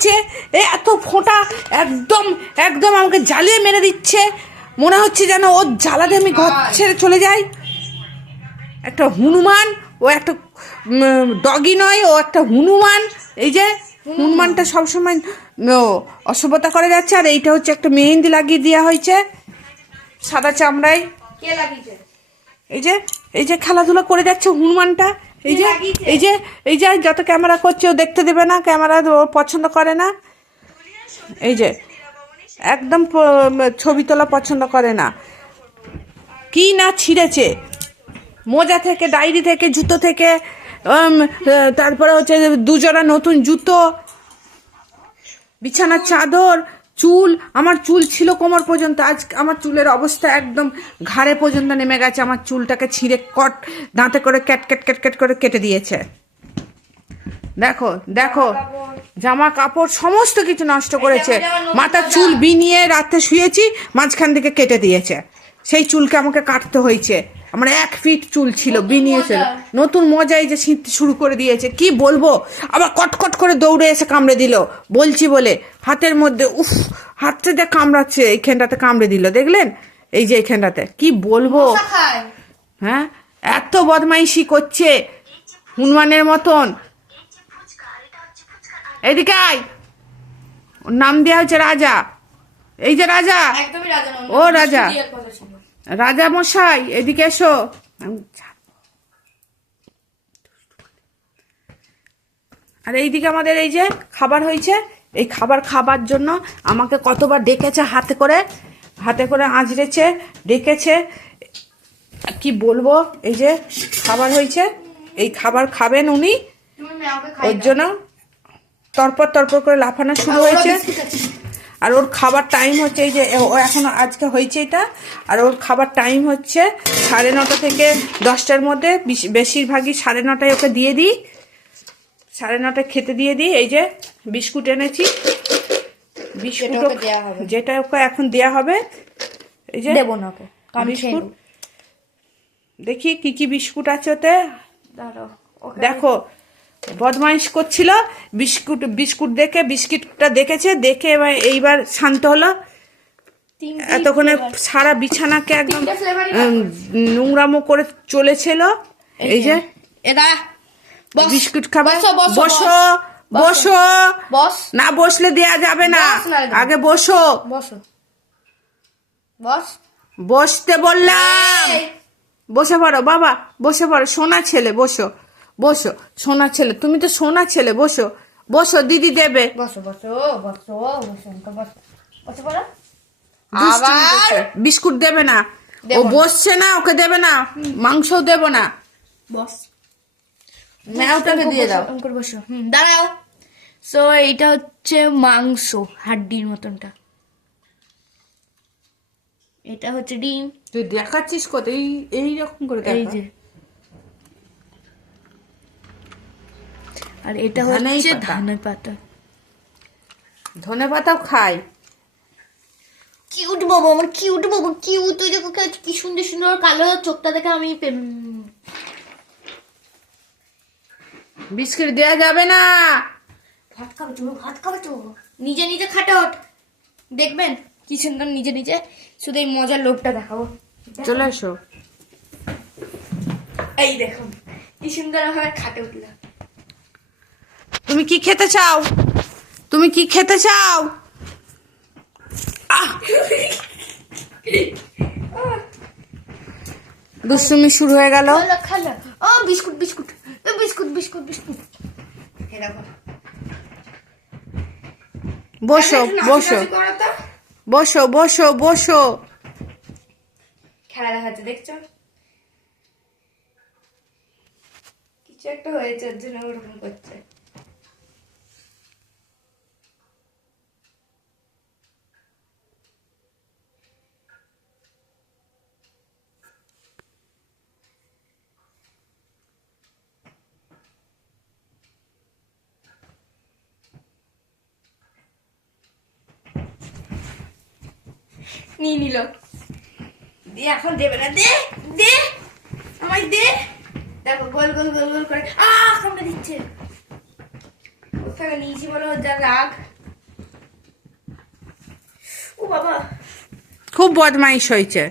করছে, এত ফোঁটা, একদম একদম আমাকে জ্বালিয়ে মেরে দিচ্ছে। মনে হচ্ছে যেন ওর জ্বালাতে আমি ঘর ছেড়ে চলে যাই। একটা হনুমান, ও একটা ডগি নয়, ও একটা হনুমান। এই যে হনুমানটা সবসময় অসভ্যতা করে যাচ্ছে। আর এইটা হচ্ছে একটা মেহেন্দি লাগিয়ে দেওয়া হয়েছে সাদা চামড়ায়। কে লাগিয়েছে? এই যে খেলাধুলা করে যাচ্ছে হনুমানটা। এই যে যত ক্যামেরা করছে ও দেখতে দেবে না, ক্যামেরা ও পছন্দ করে না। এই যে একদম ছবি তোলা পছন্দ করে না। কি না ছিঁড়েছে, মোজা থেকে, ডায়েরি থেকে, জুতো থেকে, তারপরে হচ্ছে দুজোড়া নতুন জুতো, বিছানার চাদর, চুল। আমার চুল ছিল কোমর পর্যন্ত, আজ আমার চুলের অবস্থা একদম ঘাড়ে পর্যন্ত নেমে গেছে। আমার চুলটাকে ছিঁড়ে দাঁতে করে ক্যাট ক্যাট ক্যাট ক্যাট করে কেটে দিয়েছে। দেখো দেখো, জামা কাপড় সমস্ত কিছু নষ্ট করেছে। মাথার চুল বিনিয়ে রাতে শুয়েছি, মাঝখান থেকে কেটে দিয়েছে। সেই চুলকে আমাকে কাটতে হয়েছে। আমার 1 ফিট চুল ছিল, বিনিয়েছে। নতুন মজাই যে ছিঁড়তে শুরু করে দিয়েছে, কি বলবো। আবার কটকট করে দৌড়ে এসে কামড়ে দিল বলছি বলে হাতের মধ্যে। উফ, হাতটা দিয়ে কামড়াচ্ছে, এইখানটাতে কামড়ে দিল, দেখলেন? এই যে এইখানটাতে, কি বলবো। হ্যাঁ, এত বদমাইশি করছে হনুমানের মতন। এদিকে আয়, ওর নাম দেওয়া হচ্ছে রাজা। এই যে রাজা, ও রাজা, রাজা মশাই এদিকে এসো। আর এইদিকে আমাদের এই যে খাবার হয়েছে, এই খাবার জন্য আমাকে কতবার ডেকেছে, হাতে করে আঁচড়েছে, ডেকেছে। কি বলবো, এই যে খাবার হয়েছে, এই খাবার খাবেন উনি, ওর জন্য তরপর করে লাফানো শুরু হয়েছে। আর ওর খাবার টাইম হচ্ছে, এই যে ও এখন আজকে হয়েছে এটা। আর ওর খাবার টাইম হচ্ছে 9:30 থেকে 10টার মধ্যে। বেশিরভাগই 9:30 ওকে দিয়ে দিই, 9:30 খেতে দিয়ে দিই। এই যে বিস্কুট এনেছি, বিস্কুট যেটা ওকে এখন দেয়া হবে। এই যে দেবো না ওকে বিস্কুট, দেখি কি কি বিস্কুট আছে ওতে। দেখো, বদমাইশ করছিল, বিস্কুট দেখে, বিস্কিটটা দেখেছে, দেখে এইবার শান্ত হলো। এতক্ষণে সারা বিছানাকে একদম নোংরামো করে চলেছিল। এই যে বিস্কুট খাবে, বসো বসো, না বসলে দেয়া যাবে না, আগে বসো। বসতে বললাম, বসে পড়ো বাবা, বসে পড়ো, সোনা ছেলে, বসো বসো, সোনা ছেলে, তুমি তো সোনা ছেলে, বসো বসো, দিদি দেবে। বিস্কুট দেবে না, ও বসছে না, ওকে দেবে না, মাংসও দেবো না। ম্যাওটাকে দিয়ে দাও। দাঁড়াও। সো এইটা হচ্ছে মাংস, হাড্ডির মতনটা। এটা হচ্ছে ডিম। তুই দেখাচ্ছিস কত, এইরকম করে এই যে, আর এটা হচ্ছে ধনে পাতা। ধনে পাতাও খাই। কিউট বাবু, আমার কিউট বাবু, কিউট। তুই দেখো কি সুন্দর সুন্দর কালো চোখটা দেখে আমি বিস্কিট দেওয়া যাবে না। ভাত খাবে তো, নিজে নিজে খাটো। দেখবেন কি সুন্দর নিজে নিজে, শুধু এই মজার লোকটা দেখাবো। চলে এসো। এই দেখুন কি সুন্দর ভাবে খাটে উঠল। তুমি কি খেতে চাও? তুমি কি খেতে চাও? দুষ্টুমি শুরু হয়ে গেল। Biscuit biscuit biscuit biscuit biscuit. বসো বসো বসো বসো বসো। খেলা দেখাচ্ছে, দেখছো? কিছু একটা হয়েছে, ওর জন্য ওরকম করছে। নিয়ে নিল, দিয়ে এখন দেবে না। দে দে আমায় দে। দেখো গোল গোল গোল গোল করে কামড়ে দিচ্ছে। ওর থেকে নিয়েছি বলে ওর যা রাগ। বাবা খুব বদমাইশ হয়েছে।